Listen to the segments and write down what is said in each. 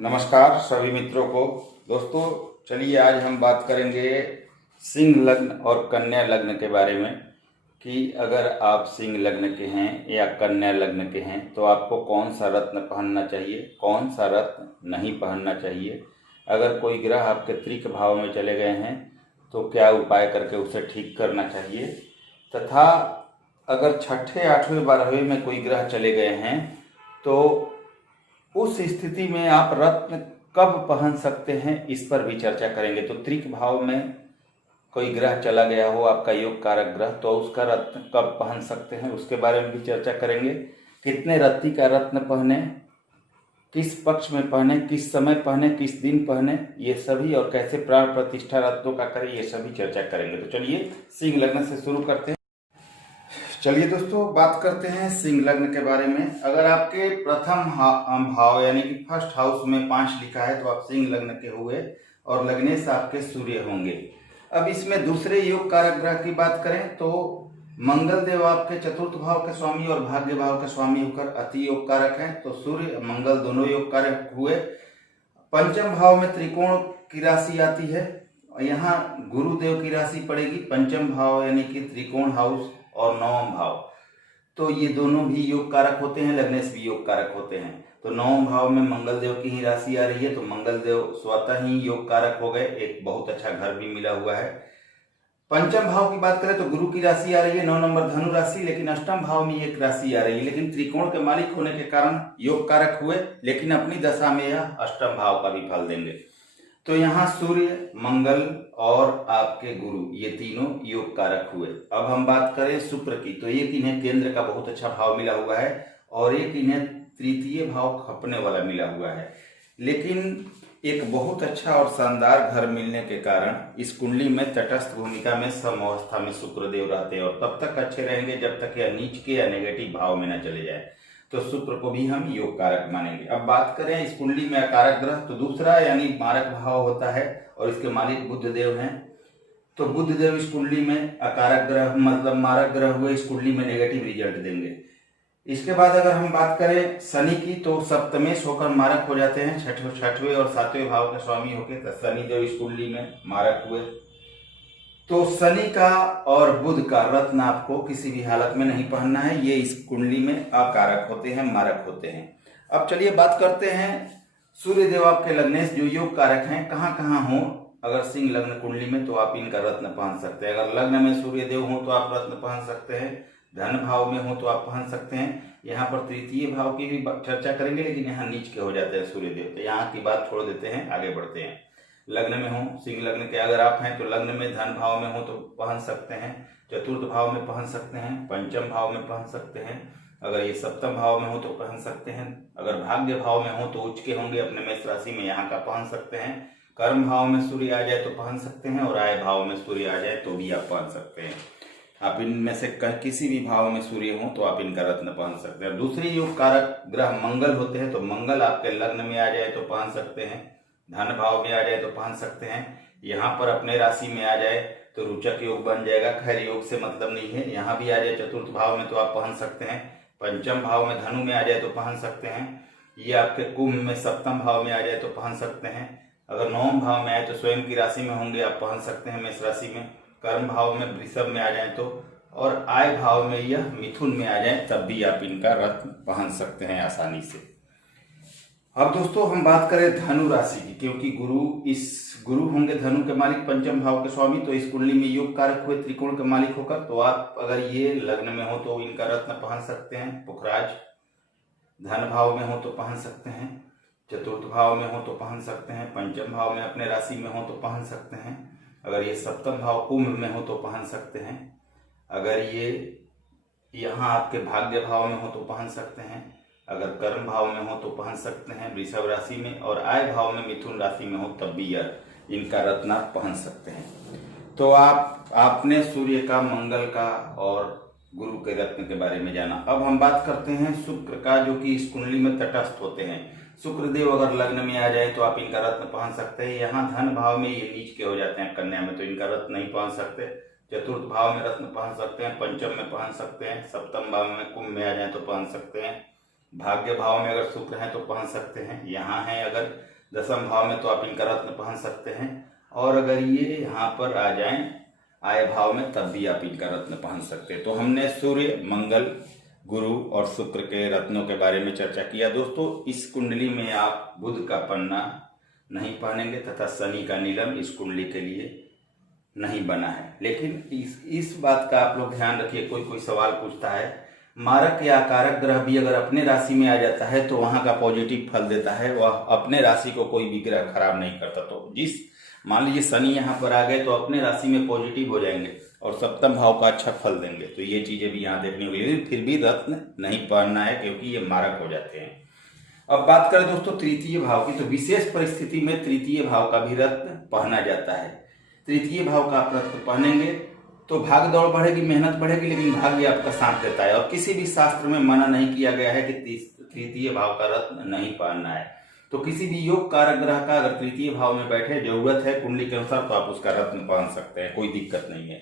नमस्कार सभी मित्रों को। दोस्तों चलिए आज हम बात करेंगे सिंह लग्न और कन्या लग्न के बारे में कि अगर आप सिंह लग्न के हैं या कन्या लग्न के हैं तो आपको कौन सा रत्न पहनना चाहिए, कौन सा रत्न नहीं पहनना चाहिए। अगर कोई ग्रह आपके त्रिक भाव में चले गए हैं तो क्या उपाय करके उसे ठीक करना चाहिए, तथा अगर छठे आठवें बारहवें में कोई ग्रह चले गए हैं तो उस स्थिति में आप रत्न कब पहन सकते हैं, इस पर भी चर्चा करेंगे। तो त्रिक भाव में कोई ग्रह चला गया हो आपका योग कारक ग्रह, तो उसका रत्न कब पहन सकते हैं उसके बारे में भी चर्चा करेंगे। कितने रत्ती का रत्न पहने, किस पक्ष में पहने, किस समय पहने, किस दिन पहने, ये सभी, और कैसे प्राण प्रतिष्ठा रत्नों का करें, ये सभी चर्चा करेंगे। तो चलिए सिंह लग्न से शुरू करते हैं। चलिए दोस्तों बात करते हैं सिंह लग्न के बारे में। अगर आपके प्रथम भाव यानी कि फर्स्ट हाउस में 5 लिखा है तो आप सिंह लग्न के हुए और लग्नेश आपके सूर्य होंगे। अब इसमें दूसरे योग कारक ग्रह की बात करें तो मंगल देव आपके चतुर्थ भाव के स्वामी और भाग्य भाव के स्वामी होकर अति योग कारक हैं, तो सूर्य मंगल दोनों योग कारक हुए। पंचम भाव में त्रिकोण की राशि आती है और यहाँ गुरुदेव की राशि पड़ेगी। पंचम भाव यानी कि त्रिकोण हाउस और नवम भाव, तो ये दोनों भी योग कारक होते हैं, लग्नेश भी योग कारक होते हैं। तो नवम भाव में मंगल देव की ही राशि आ रही है, तो मंगल देव स्वतः ही योग कारक हो गए, एक बहुत अच्छा घर भी मिला हुआ है। पंचम भाव की बात करें तो गुरु की राशि आ रही है 9 नंबर धनु राशि, लेकिन अष्टम भाव में एक राशि आ रही है, लेकिन त्रिकोण के मालिक होने के कारण योग कारक हुए, लेकिन अपनी दशा में यह अष्टम भाव का भी फल देंगे। तो यहाँ सूर्य, मंगल और आपके गुरु ये तीनों योग कारक हुए। अब हम बात करें शुक्र की, तो एक इन्हें केंद्र का बहुत अच्छा भाव मिला हुआ है और एक इन्हें तृतीय भाव खपने वाला मिला हुआ है, लेकिन एक बहुत अच्छा और शानदार घर मिलने के कारण इस कुंडली में तटस्थ भूमिका में सम अवस्था में शुक्र देव रहते हैं और तब तक अच्छे रहेंगे जब तक यह नीच के या नेगेटिव भाव में न चले जाए, तो शुक्र को भी हम योग कारक मानेंगे। अब बात करें इस कुंडली में अकारक ग्रह, तो दूसरा यानी मारक भाव होता है और इसके मालिक बुध देव हैं, तो बुध देव इस कुंडली में अकारक ग्रह मतलब मारक ग्रह हुए, इस कुंडली में नेगेटिव रिजल्ट देंगे। इसके बाद अगर हम बात करें शनि की, तो सप्तमेश होकर मारक हो जाते हैं, छठवें और सातवें भाव के स्वामी होके, तो शनि देव इस कुंडली में मारक हुए। तो शनि का और बुध का रत्न आपको किसी भी हालत में नहीं पहनना है, ये इस कुंडली में अकारक होते हैं, मारक होते हैं। अब चलिए बात करते हैं सूर्य देव आपके लग्नेश जो योग कारक हैं कहाँ कहाँ हो। अगर सिंह लग्न कुंडली में तो आप इनका रत्न पहन सकते हैं। अगर लग्न में सूर्य देव हो तो आप रत्न पहन सकते हैं, धन भाव में हो तो आप पहन सकते हैं। यहाँ पर तृतीय भाव की भी चर्चा करेंगे, लेकिन यहाँ नीच के हो जाते हैं सूर्य देव, तो यहाँ की बात छोड़ देते हैं, आगे बढ़ते हैं। लग्न में हो, सिंह लग्न के अगर आप हैं तो लग्न में धन भाव में हो तो पहन सकते हैं, चतुर्थ भाव में पहन सकते हैं, पंचम भाव में पहन सकते हैं, अगर ये सप्तम भाव में हो तो पहन सकते हैं, अगर भाग्य भाव में हो तो उच्च के होंगे अपने मेष राशि में, यहाँ का पहन सकते हैं। कर्म भाव में सूर्य आ जाए तो पहन सकते हैं और आय भाव में सूर्य आ जाए तो भी आप पहन सकते हैं। आप इनमें से किसी भी भाव में सूर्य हो तो आप इनका रत्न पहन सकते हैं। दूसरे योग कारक ग्रह मंगल होते हैं, तो मंगल आपके लग्न में आ जाए तो पहन सकते हैं, धन भाव में आ जाए तो पहन सकते हैं, यहाँ पर अपने राशि में आ जाए तो रोचक योग बन जाएगा। खैर योग से मतलब नहीं है, यहाँ भी आ जाए चतुर्थ भाव में तो आप पहन सकते हैं, पंचम भाव में धनु में आ जाए तो पहन सकते हैं, ये आपके कुंभ में सप्तम भाव में आ जाए तो पहन सकते हैं, अगर नवम भाव में आए तो स्वयं की राशि में होंगे आप पहन सकते हैं मेष राशि में, कर्म भाव में वृषभ में आ जाए तो, और आय भाव में यह मिथुन में आ जाए तब भी आप इनका रत्न पहन सकते हैं आसानी से। अब दोस्तों हम बात करें धनु राशि की, क्योंकि गुरु होंगे धनु के मालिक, पंचम भाव के स्वामी, तो इस कुंडली में योग कारक हुए त्रिकोण के मालिक होकर, तो आप अगर ये लग्न में हो तो इनका रत्न पहन सकते हैं पुखराज, धन भाव में हो तो पहन सकते हैं, चतुर्थ भाव में हो तो पहन सकते हैं, पंचम भाव में अपने राशि में हो तो पहन सकते हैं, अगर ये सप्तम भाव कुंभ में हो तो पहन सकते हैं, अगर ये यहाँ आपके भाग्य भाव में हो तो पहन सकते हैं, अगर कर्म भाव में हो तो पहन सकते हैं वृषभ राशि में, और आय भाव में मिथुन राशि में हो तब भी यह इनका रत्न आप पहन सकते हैं। तो आपने सूर्य का, मंगल का और गुरु के रत्न के बारे में जाना। अब हम बात करते हैं शुक्र का, जो कि इस कुंडली में तटस्थ होते हैं। शुक्र देव अगर लग्न में आ जाए तो आप इनका रत्न पहन सकते हैं। यहाँ धन भाव में ये नीच के हो जाते हैं कन्या में, तो इनका रत्न नहीं पहन सकते। चतुर्थ भाव में रत्न पहन सकते हैं, पंचम में पहन सकते हैं, सप्तम भाव में कुंभ में आ जाए तो पहन सकते हैं, भाग्य भाव में अगर शुक्र है तो पहन सकते हैं, यहाँ है अगर दशम भाव में तो आप इनका रत्न पहन सकते हैं, और अगर ये यहाँ पर आ जाएं आय भाव में तब भी आप इनका रत्न पहन सकते हैं। तो हमने सूर्य, मंगल, गुरु और शुक्र के रत्नों के बारे में चर्चा किया। दोस्तों, इस कुंडली में आप बुध का पन्ना नहीं पहनेंगे तथा शनि का नीलम इस कुंडली के लिए नहीं बना है। लेकिन इस बात का आप लोग ध्यान रखिए, कोई सवाल पूछता है मारक या कारक ग्रह भी अगर अपने राशि में आ जाता है तो वहां का पॉजिटिव फल देता है, वह अपने राशि को कोई भी ग्रह खराब नहीं करता। तो मान लीजिए शनि यहाँ पर आ गए तो अपने राशि में पॉजिटिव हो जाएंगे और सप्तम भाव का अच्छा फल देंगे। तो ये चीजें भी यहाँ देखने को मिली, फिर भी रत्न नहीं पहनना है क्योंकि ये मारक हो जाते हैं। अब बात करें दोस्तों तृतीय भाव की, तो विशेष परिस्थिति में तृतीय भाव का भी रत्न पहना जाता है। तृतीय भाव का आप रत्न पहनेंगे तो भाग दौड़ बढ़ेगी, मेहनत बढ़ेगी, लेकिन भाग्य आपका साथ देता है। और किसी भी शास्त्र में मना नहीं किया गया है कि तृतीय भाव का रत्न नहीं पहनना है। तो किसी भी योग कारक ग्रह का अगर तृतीय भाव में बैठे, जरूरत है कुंडली के अनुसार, तो आप उसका रत्न पहन सकते हैं, कोई दिक्कत नहीं है।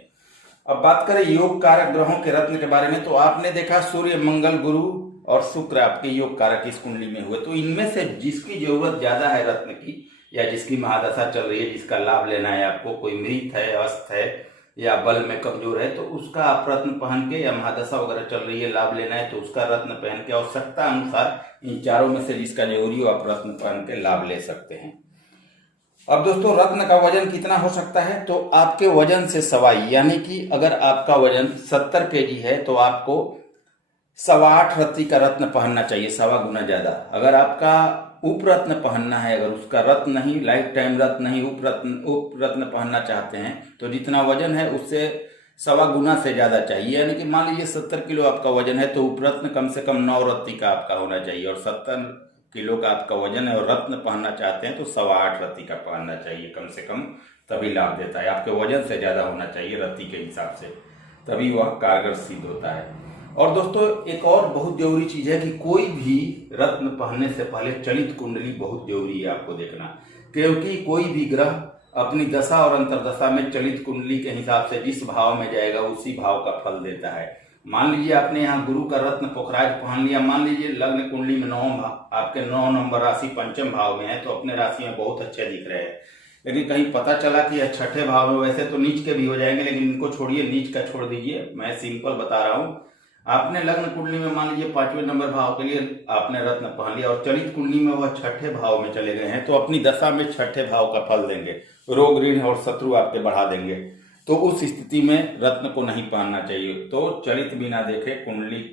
अब बात करें योग कारक ग्रहों के रत्न के बारे में, तो आपने देखा सूर्य, मंगल, गुरु और शुक्र आपके योग कारक इस कुंडली में हुए। तो इनमें से जिसकी जरूरत ज्यादा है रत्न की, या जिसकी महादशा चल रही है, जिसका लाभ लेना है आपको, कोई मृत है, अस्त है या बल में कमजोर है, तो उसका आप रत्न पहन के, या महादशा वगैरह चल रही है, लाभ लेना है तो उसका रत्न पहन के, आवश्यकता अनुसार इन चारों में से जिसका जरूरी हो आप रत्न पहन के लाभ ले सकते हैं। अब दोस्तों, रत्न का वजन कितना हो सकता है, तो आपके वजन से सवाई, यानी कि अगर आपका वजन 70 kg है तो आपको 8.25 रत्ती का रत्न पहनना चाहिए, 1.25 गुना ज्यादा। अगर आपका उपरत्न पहनना है, अगर उसका रत्न नहीं, लाइफ टाइम रत्न नहीं, उपरत्न पहनना चाहते हैं, तो जितना वजन है उससे 1.25 गुना से ज्यादा चाहिए। यानी कि मान लीजिए 70 किलो आपका वजन है तो उपरत्न कम से कम 9 रत्ती का आपका होना चाहिए, और 70 किलो का आपका वजन है और रत्न पहनना चाहते हैं तो 8.25 रत्ती का पहनना चाहिए कम से कम, तभी लाभ देता है। आपके वजन से ज्यादा होना चाहिए रत्ती के हिसाब से, तभी वह कारगर सिद्ध होता है। और दोस्तों, एक और बहुत जरूरी चीज है कि कोई भी रत्न पहनने से पहले चलित कुंडली बहुत जरूरी है आपको देखना, क्योंकि कोई भी ग्रह अपनी दशा और अंतरदशा में चलित कुंडली के हिसाब से जिस भाव में जाएगा उसी भाव का फल देता है। मान लीजिए आपने यहाँ गुरु का रत्न पुखराज पहन लिया, मान लीजिए लग्न कुंडली में 9 आपके 9 नंबर राशि पंचम भाव में है तो अपने राशि में बहुत अच्छे दिख रहे हैं, लेकिन कहीं पता चला कि यह छठे भाव में, वैसे तो नीच के भी हो जाएंगे लेकिन इनको छोड़िए, नीच का छोड़ दीजिए, मैं सिंपल बता रहा हूँ। आपने लग्न कुंडली में मान लीजिए 5वें नंबर भाव के लिए आपने रत्न पहन लिया और चलित कुंडली में वह छठे भाव में चले गए हैं, तो अपनी दशा में छठे भाव का फल देंगे, रोग ऋण और शत्रु आपके बढ़ा देंगे। तो उस स्थिति में रत्न को नहीं पहनना चाहिए। तो चलित बिना देखे कुंडली,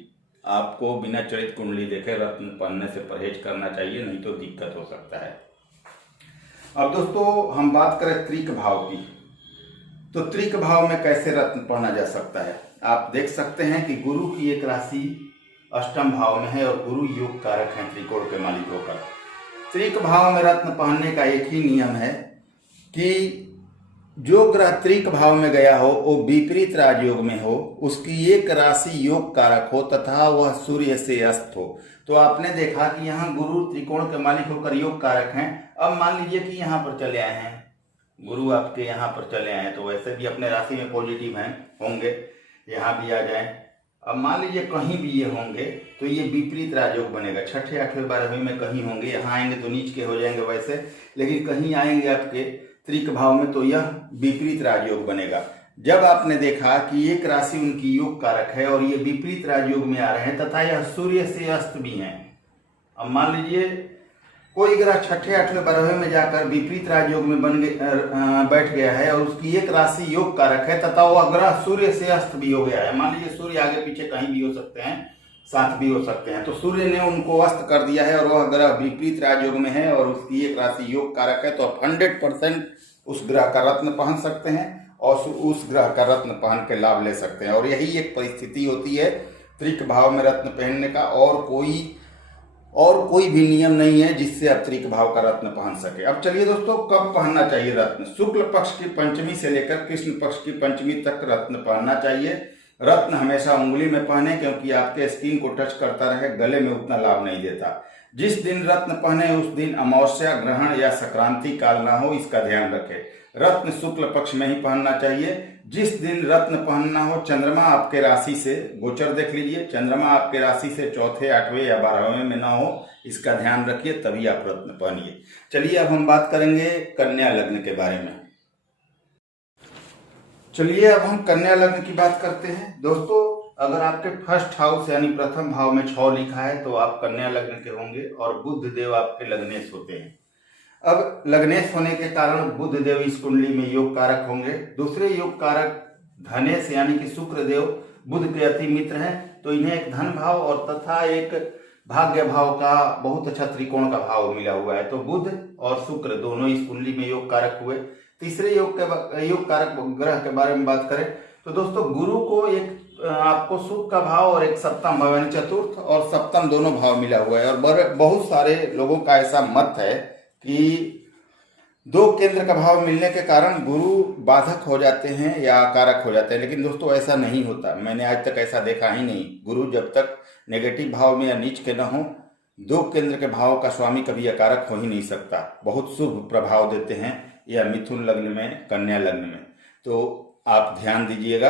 आपको बिना चलित कुंडली देखे रत्न पहनने से परहेज करना चाहिए, नहीं तो दिक्कत हो सकता है। अब दोस्तों, हम बात करें त्रिक भाव की, तो त्रिक भाव में कैसे रत्न पहना जा सकता है। आप देख सकते हैं कि गुरु की एक राशि अष्टम भाव में है और गुरु योग कारक हैं त्रिकोण के मालिक होकर। त्रिक भाव में रत्न पहनने का एक ही नियम है कि जो ग्रह त्रिक भाव में गया हो वो विपरीत राजयोग में हो, उसकी एक राशि योग कारक हो तथा वह सूर्य से अस्त हो। तो आपने देखा कि यहाँ गुरु त्रिकोण के मालिक होकर योग कारक हैं। अब मान लीजिए कि यहाँ पर चले आए हैं गुरु, आपके यहाँ पर चले आए तो वैसे भी अपने राशि में पॉजिटिव हैं, होंगे, यहाँ भी आ जाए। अब मान लीजिए कहीं भी ये होंगे तो ये विपरीत राजयोग बनेगा, छठे 8वें 12वें में कहीं होंगे, यहाँ आएंगे तो नीच के हो जाएंगे वैसे, लेकिन कहीं आएंगे आपके त्रिक भाव में तो यह विपरीत राजयोग बनेगा। जब आपने देखा कि एक राशि उनकी योग कारक है और ये विपरीत राजयोग में आ रहे हैं तथा यह सूर्य से अस्त भी हैं। अब मान लीजिए कोई ग्रह छठे 8वें 12वें में जाकर विपरीत राजयोग में बैठ गया है और उसकी एक राशि योग कारक है तथा वह ग्रह सूर्य से अस्त भी हो गया है। मान लीजिए सूर्य आगे पीछे कहीं भी हो सकते हैं, साथ भी हो सकते हैं, तो सूर्य ने उनको अस्त कर दिया है और वह ग्रह विपरीत राजयोग में है और उसकी एक राशि योग कारक है, तो आप 100% उस ग्रह का रत्न पहन सकते हैं और उस ग्रह का रत्न पहन के लाभ ले सकते हैं। और यही एक परिस्थिति होती है त्रिक भाव में रत्न पहनने का, और कोई भी नियम नहीं है जिससे आप त्रिक भाव का रत्न पहन सके। अब चलिए दोस्तों, कब पहनना चाहिए रत्न। शुक्ल पक्ष की पंचमी से लेकर कृष्ण पक्ष की पंचमी तक रत्न पहनना चाहिए। रत्न हमेशा उंगली में पहने क्योंकि आपके स्किन को टच करता रहे, गले में उतना लाभ नहीं देता। जिस दिन रत्न पहने उस दिन अमावस्या, ग्रहण या संक्रांति काल ना हो, इसका ध्यान रखें। रत्न शुक्ल पक्ष में ही पहनना चाहिए। जिस दिन रत्न पहनना हो, चंद्रमा आपके राशि से, गोचर देख लीजिए, चंद्रमा आपके राशि से चौथे, 8वें या 12वें में ना हो, इसका ध्यान रखिए, तभी आप रत्न पहनिए। चलिए अब हम बात करेंगे कन्या लग्न के बारे में। चलिए अब हम कन्या लग्न की बात करते हैं। दोस्तों, अगर आपके फर्स्ट हाउस यानी प्रथम भाव में 6 लिखा है तो आप कन्या लग्न के होंगे और बुध देव आपके लग्नेश होते हैं। अब लग्नेश होने के कारण बुध देव इस कुंडली में योग कारक होंगे। दूसरे योग कारक धनेश यानी कि शुक्र देव बुध के अति मित्र हैं, तो इन्हें एक धन भाव और तथा एक भाग्य भाव का बहुत अच्छा त्रिकोण का भाव मिला हुआ है। तो बुध और शुक्र दोनों इस कुंडली में योग कारक हुए। तीसरे योग कारक ग्रह के बारे में बात करें तो दोस्तों, गुरु को एक आपको सुख का भाव और एक सप्तम भाव यानी चतुर्थ और सप्तम दोनों भाव मिला हुआ है। और बहुत सारे लोगों का ऐसा मत है कि 2 केंद्र का भाव मिलने के कारण गुरु बाधक हो जाते हैं या कारक हो जाते हैं, लेकिन दोस्तों ऐसा नहीं होता। मैंने आज तक ऐसा देखा ही नहीं। गुरु जब तक नेगेटिव भाव में या नीच के न हो, 2 केंद्र के भाव का स्वामी कभी अकारक हो ही नहीं सकता। बहुत शुभ प्रभाव देते हैं या मिथुन लग्न में, कन्या लग्न में। तो आप ध्यान दीजिएगा,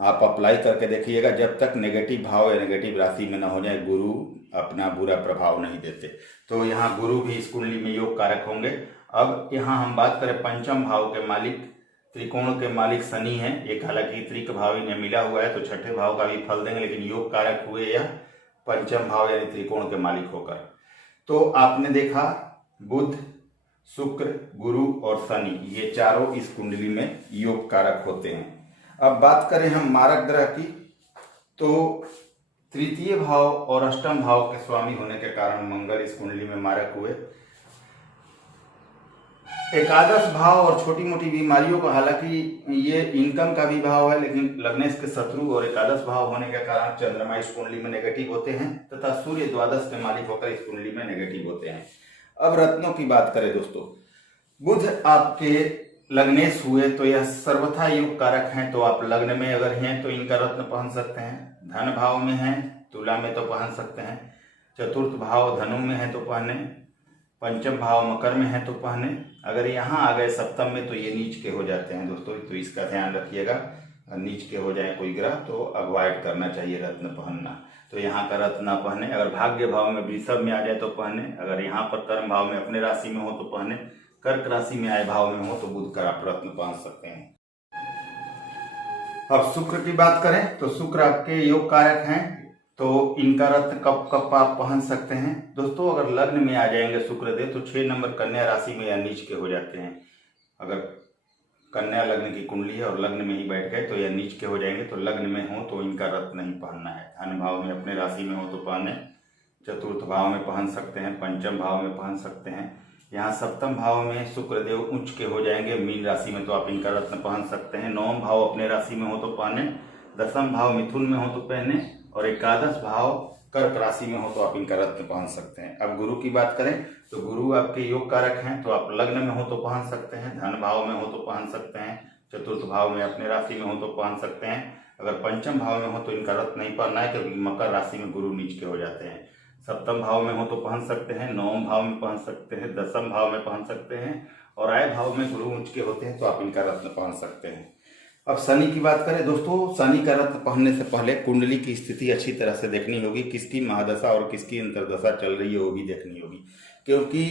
आप अप्लाई करके देखिएगा। जब तक नेगेटिव भाव या नेगेटिव राशि में न हो जाए, गुरु अपना बुरा प्रभाव नहीं देते। तो यहाँ गुरु भी इस कुंडली में योग कारक होंगे। अब यहाँ हम बात करें पंचम भाव के मालिक, त्रिकोण के मालिक शनि हैं। एक हालांकि त्रिक भाव इन्हें मिला हुआ है तो छठे भाव का भी फल देंगे, लेकिन योग कारक हुए यह पंचम भाव यानी त्रिकोण के मालिक होकर। तो आपने देखा बुध, शुक्र, गुरु और शनि, ये चारों इस कुंडली में योग कारक होते हैं। अब बात करें हम मारक ग्रह की, तो तृतीय भाव और अष्टम भाव के स्वामी होने के कारण मंगल इस कुंडली में मारक हुए। एकादश भाव और छोटी मोटी बीमारियों का, हालांकि ये इनकम का भी भाव है, लेकिन लग्नेश के शत्रु और एकादश भाव होने के कारण चंद्रमा इस कुंडली में नेगेटिव होते हैं तथा सूर्य द्वादश के मालिक होकर इस कुंडली में नेगेटिव होते हैं। अब रत्नों की बात करें दोस्तों, बुध आपके लग्नेश हुए तो यह सर्वथा योग कारक हैं। तो आप लग्न में अगर हैं तो इनका रत्न पहन सकते हैं। धन भाव में हैं, तुला में तो पहन सकते हैं। चतुर्थ भाव धनु में है तो पहने। पंचम भाव मकर में है तो पहने। अगर यहाँ आ गए सप्तम में तो ये नीच के हो जाते हैं दोस्तों, तो इसका ध्यान रखिएगा। नीच के हो जाए कोई ग्रह तो अवॉइड करना चाहिए रत्न पहनना। तो यहाँ का रत्न ना पहने। अगर भाग्य भाव में वृषभ में आ जाए तो पहने। अगर यहाँ पर कर्म भाव में अपने राशि में हो तो पहने। कर्क राशि में आए भाव में हो तो बुध का आप रत्न पहन सकते हैं। अब शुक्र की बात करें तो शुक्र आपके योग कारक हैं, तो इनका रत्न कब कब आप पहन सकते हैं दोस्तों। अगर लग्न में आ जाएंगे शुक्रदेव तो 6 नंबर कन्या राशि में या नीच के हो जाते हैं। अगर कन्या लग्न की कुंडली है और लग्न में ही बैठ गए तो या नीच के हो जाएंगे। तो लग्न में हो तो इनका रत्न नहीं पहनना है। धन भाव में अपने राशि में हो तो पहने। चतुर्थ भाव में पहन सकते हैं, पंचम भाव में पहन सकते हैं। यहाँ सप्तम भाव में शुक्रदेव उच्च के हो जाएंगे मीन राशि में, तो आप इनका रत्न पहन सकते हैं। नवम भाव अपने राशि में हो तो पहने। दसम भाव मिथुन में हो तो पहने और एकादश भाव कर्क राशि में हो तो आप इनका रत्न पहन सकते हैं। अब गुरु की बात करें तो गुरु आपके योग कारक हैं, तो आप लग्न में हो तो पहन सकते हैं। धन भाव में हो तो पहन सकते हैं। चतुर्थ भाव में अपने राशि में हो तो पहन सकते हैं। अगर पंचम भाव में हो तो इनका रत्न नहीं पहनना है, क्योंकि मकर राशि में गुरु नीच के हो जाते हैं। सप्तम भाव में हो तो पहन सकते हैं। नवम भाव में पहन सकते हैं। दसम भाव में पहन सकते हैं। और आय भाव में गुरु उच्च के होते हैं तो आप इनका रत्न पहन सकते हैं। अब शनि की बात करें दोस्तों, शनि का रत्न पहनने से पहले कुंडली की स्थिति अच्छी तरह से देखनी होगी। किसकी महादशा और किसकी अंतर्दशा चल रही है वो भी देखनी होगी, क्योंकि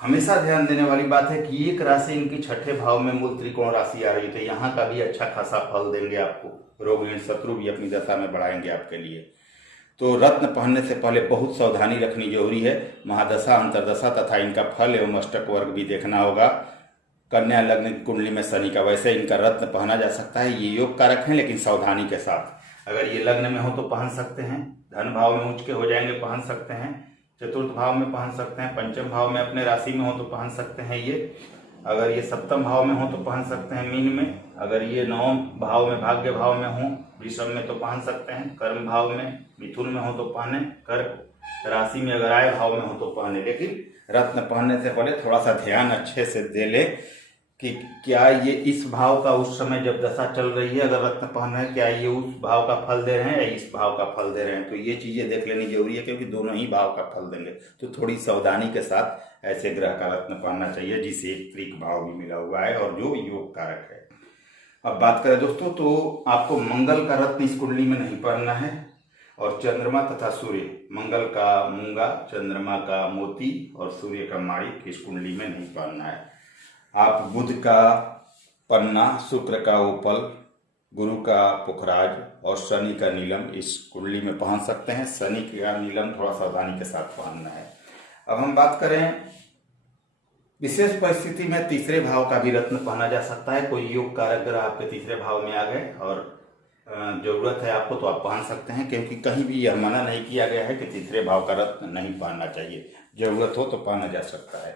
हमेशा ध्यान देने वाली बात है कि एक राशि इनकी छठे भाव में मूल त्रिकोण राशि आ रही है, तो यहाँ का भी अच्छा खासा फल देंगे आपको। रोग ऋण शत्रु भी अपनी दशा में बढ़ाएंगे आपके लिए। तो रत्न पहनने से पहले बहुत सावधानी रखनी जरूरी है। महादशा, अंतर्दशा तथा इनका फल एवं अष्टक वर्ग भी देखना होगा। कन्या लग्न की कुंडली में शनि का, वैसे इनका रत्न पहना जा सकता है। ये योग कारक हैं लेकिन सावधानी के साथ। अगर ये लग्न में हो तो पहन सकते हैं। धन भाव में उच्च के हो जाएंगे, पहन सकते हैं। चतुर्थ भाव में पहन सकते हैं। पंचम भाव में अपने राशि में हो तो पहन सकते हैं ये। अगर ये सप्तम भाव में हो तो पहन सकते हैं मीन में। अगर ये नवम भाव में भाग्य भाव में हो, वृषभ में तो पहन सकते हैं। कर्म भाव में, मिथुन में हो तो पहने। कर्क राशि में अगर आय भाव में हो तो पहने। लेकिन रत्न पहनने से पहले थोड़ा सा ध्यान अच्छे से दे ले कि क्या ये इस भाव का उस समय जब दशा चल रही है अगर रत्न पहन रहे हैं, क्या ये उस भाव का फल दे रहे हैं या इस भाव का फल दे रहे हैं। तो ये चीज़ें देख लेनी जरूरी है, क्योंकि दोनों ही भाव का फल देंगे। तो थोड़ी सावधानी के साथ ऐसे ग्रह का रत्न पहनना चाहिए जिसे एक त्रिक भाव भी मिला हुआ है और जो योग कारक है। अब बात करें दोस्तों, तो आपको मंगल का रत्न इस कुंडली में नहीं पहनना है, और चंद्रमा तथा सूर्य, मंगल का मूंगा, चंद्रमा का मोती और सूर्य का माणिक इस कुंडली में नहीं पहनना है। आप बुध का पन्ना, शुक्र का उपल, गुरु का पुखराज और शनि का नीलम इस कुंडली में पहन सकते हैं। शनि का नीलम थोड़ा सावधानी के साथ पहनना है। अब हम बात करें, विशेष परिस्थिति में तीसरे भाव का भी रत्न पहना जा सकता है। कोई योग कारक ग्रह आपके तीसरे भाव में आ गए और जरूरत है आपको, तो आप पहन सकते हैं, क्योंकि कहीं भी यह मना नहीं किया गया है कि तीसरे भाव का रत्न नहीं पहनना चाहिए। जरूरत हो तो पहना जा सकता है।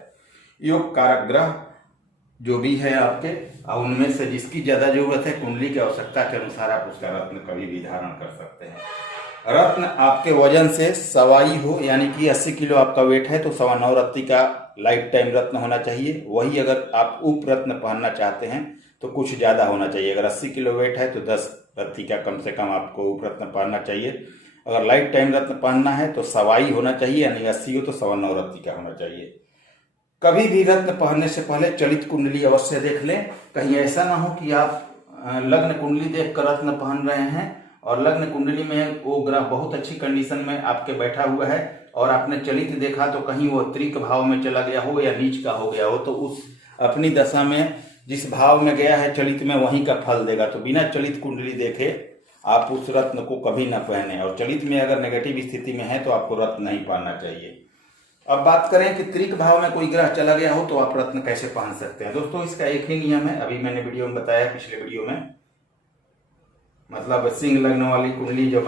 योग कारक ग्रह जो भी है आपके, उनमें से जिसकी ज्यादा जरूरत है, कुंडली की आवश्यकता के अनुसार आप उसका रत्न कभी भी धारण कर सकते हैं। रत्न आपके वजन से सवाई हो, यानी कि 80 किलो आपका वेट है तो 9.25 रत्ती का लाइफ टाइम रत्न होना चाहिए। वही अगर आप उप रत्न पहनना चाहते हैं तो कुछ ज्यादा होना चाहिए। अगर 80 किलो वेट है तो 10 रत्ती का कम से कम आपको उप रत्न पहनना चाहिए। अगर लाइफ टाइम रत्न पहनना है तो सवाई होना चाहिए, यानी 80 हो तो 9.25 रत्ती का होना चाहिए। कभी भी रत्न पहनने से पहले चलित कुंडली अवश्य देख लें। कहीं ऐसा ना हो कि आप लग्न कुंडली देखकर रत्न पहन रहे हैं और लग्न कुंडली में वो ग्रह बहुत अच्छी कंडीशन में आपके बैठा हुआ है और आपने चलित देखा तो कहीं वो त्रिक भाव में चला गया हो या नीच का हो गया हो, तो उस अपनी दशा में जिस भाव में गया है चलित में वहीं का फल देगा। तो बिना चलित कुंडली देखे आप उस रत्न को कभी ना पहने, और चलित में अगर नेगेटिव स्थिति में है तो आपको रत्न नहीं पहनना चाहिए। अब बात करें कि त्रिक भाव में कोई ग्रह चला गया हो तो आप रत्न कैसे पहन सकते हैं। दोस्तों, इसका एक ही नियम है, अभी मैंने वीडियो में बताया, पिछले वीडियो में, मतलब सिंह लग्न वाली कुंडली जब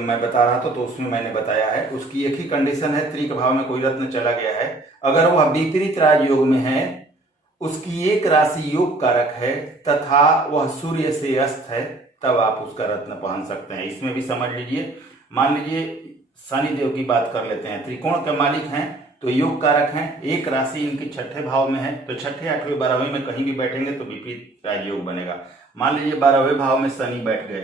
मैं बता रहा था तो उसमें मैंने बताया है, उसकी एक ही कंडीशन है। त्रिक भाव में कोई रत्न चला गया है, अगर वह विपरीत राजयोग में है, उसकी एक राशि योग कारक है तथा वह सूर्य से अस्त है, तब आप उसका रत्न पहन सकते हैं। इसमें भी समझ लीजिए, मान लीजिए शनि देव की बात कर लेते हैं, त्रिकोण के मालिक हैं तो योग कारक हैं, एक राशि इनके छठे भाव में है, तो छठे, 8वें, 12वें में कहीं भी बैठेंगे तो विपरीत राजयोग बनेगा। मान लीजिए 12वें भाव में शनि बैठ गए,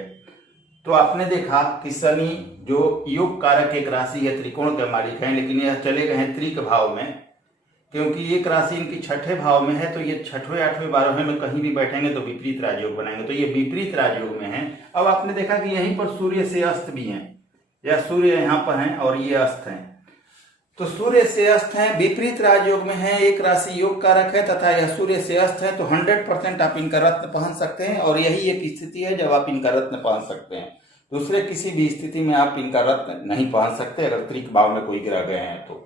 तो आपने देखा कि शनि जो योग कारक एक राशि है, त्रिकोण के मालिक हैं, लेकिन यह चले गए हैं त्रिक भाव में, क्योंकि एक राशि इनकी छठे भाव में है, तो ये 6वें, 8वें, 12वें में कहीं भी बैठेंगे तो विपरीत राजयोग बनाएंगे, तो ये विपरीत राजयोग में है। अब आपने देखा कि यहीं पर सूर्य से अस्त भी हैं, या सूर्य यहाँ पर हैं और ये अस्त हैं, तो सूर्य से अस्त हैं, विपरीत राजयोग में है, एक राशि योग कारक है तथा यह सूर्य से अस्त है, तो 100% आप इनका रत्न पहन सकते हैं। और यही एक स्थिति है जब आप इनका रत्न पहन सकते हैं। दूसरे किसी भी स्थिति में आप इनका रत्न नहीं पहन सकते अगर त्रिक भाव में कोई ग्रह गए हैं तो।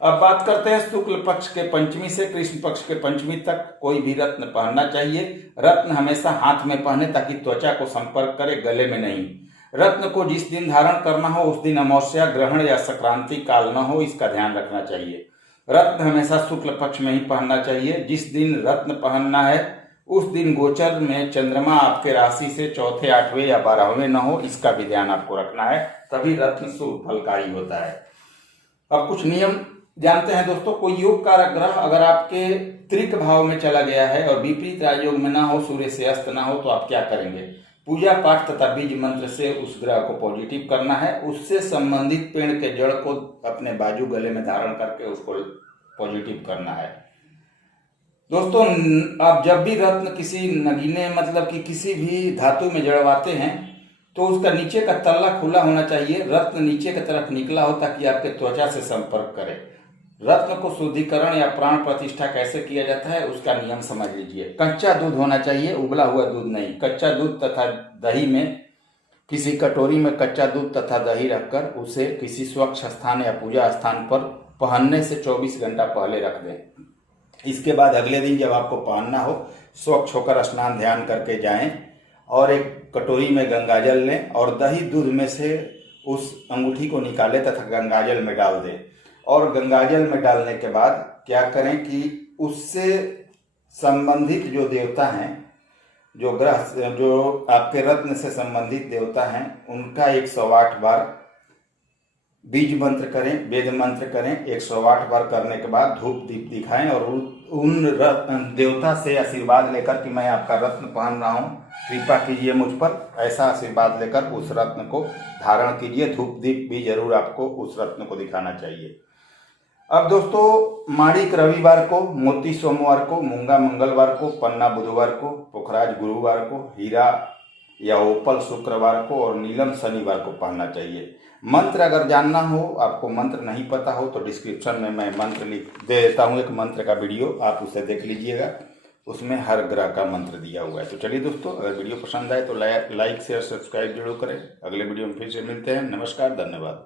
अब बात करते हैं शुक्ल पक्ष के पंचमी से कृष्ण पक्ष के पंचमी तक कोई भी रत्न पहनना चाहिए। रत्न हमेशा हाथ में पहने ताकि त्वचा को संपर्क करे, गले में नहीं। रत्न को जिस दिन धारण करना हो उस दिन अमावस्या, ग्रहण या संक्रांति काल न हो, इसका ध्यान रखना चाहिए। रत्न हमेशा शुक्ल पक्ष में ही पहनना चाहिए। जिस दिन रत्न पहनना है उस दिन गोचर में चंद्रमा आपके राशि से चौथे, 8वें या 12वें न हो, इसका भी ध्यान आपको रखना है, तभी रत्न शुभ फलकारी होता है। अब कुछ नियम जानते हैं दोस्तों। कोई योग कारक ग्रह अगर आपके त्रिक भाव में चला गया है और विपरीत राजयोग में ना हो, सूर्य से अस्त ना हो, तो आप क्या करेंगे? पूजा पाठ तथा बीज मंत्र से उस ग्रह को पॉजिटिव करना है। उससे संबंधित पेड़ के जड़ को अपने बाजू गले में धारण करके उसको पॉजिटिव करना है। दोस्तों, आप जब भी रत्न किसी नगीने मतलब कि किसी भी धातु में जड़वाते हैं तो उसका नीचे का तल्ला खुला होना चाहिए, रत्न नीचे की तरफ निकला हो ताकि आपके त्वचा से संपर्क करे। रत्न को शुद्धिकरण या प्राण प्रतिष्ठा कैसे किया जाता है उसका नियम समझ लीजिए। कच्चा दूध होना चाहिए, उबला हुआ दूध नहीं। कच्चा दूध तथा दही में, किसी कटोरी में कच्चा दूध तथा दही रखकर उसे किसी स्वच्छ स्थान या पूजा स्थान पर पहनने से 24 घंटा पहले रख दें। इसके बाद अगले दिन जब आपको पहनना हो, स्वच्छ होकर स्नान ध्यान करके जाएं और एक कटोरी में गंगाजल लें और दही दूध में से उस अंगूठी को निकालें तथा गंगाजल में डाल दें। और गंगाजल में डालने के बाद क्या करें कि उससे संबंधित जो देवता हैं, जो ग्रह, जो आपके रत्न से संबंधित देवता हैं, उनका 108 बार बीज मंत्र करें, वेद मंत्र करें। 108 बार करने के बाद धूप दीप दिखाएं और उन देवता से आशीर्वाद लेकर कि मैं आपका रत्न पहन रहा हूँ, कृपा कीजिए मुझ पर, ऐसा आशीर्वाद लेकर उस रत्न को धारण कीजिए। धूप दीप भी जरूर आपको उस रत्न को दिखाना चाहिए। अब दोस्तों, माणिक रविवार को, मोती सोमवार को, मूंगा मंगलवार को, पन्ना बुधवार को, पुखराज गुरुवार को, हीरा या ओपल शुक्रवार को और नीलम शनिवार को पहनना चाहिए। मंत्र अगर जानना हो, आपको मंत्र नहीं पता हो तो डिस्क्रिप्शन में मैं मंत्र लिख दे देता हूँ, एक मंत्र का वीडियो, आप उसे देख लीजिएगा, उसमें हर ग्रह का मंत्र दिया हुआ है। तो चलिए दोस्तों, अगर वीडियो पसंद आए तो लाइक शेयर सब्सक्राइब जरूर करें। अगले वीडियो में फिर से मिलते हैं। नमस्कार, धन्यवाद।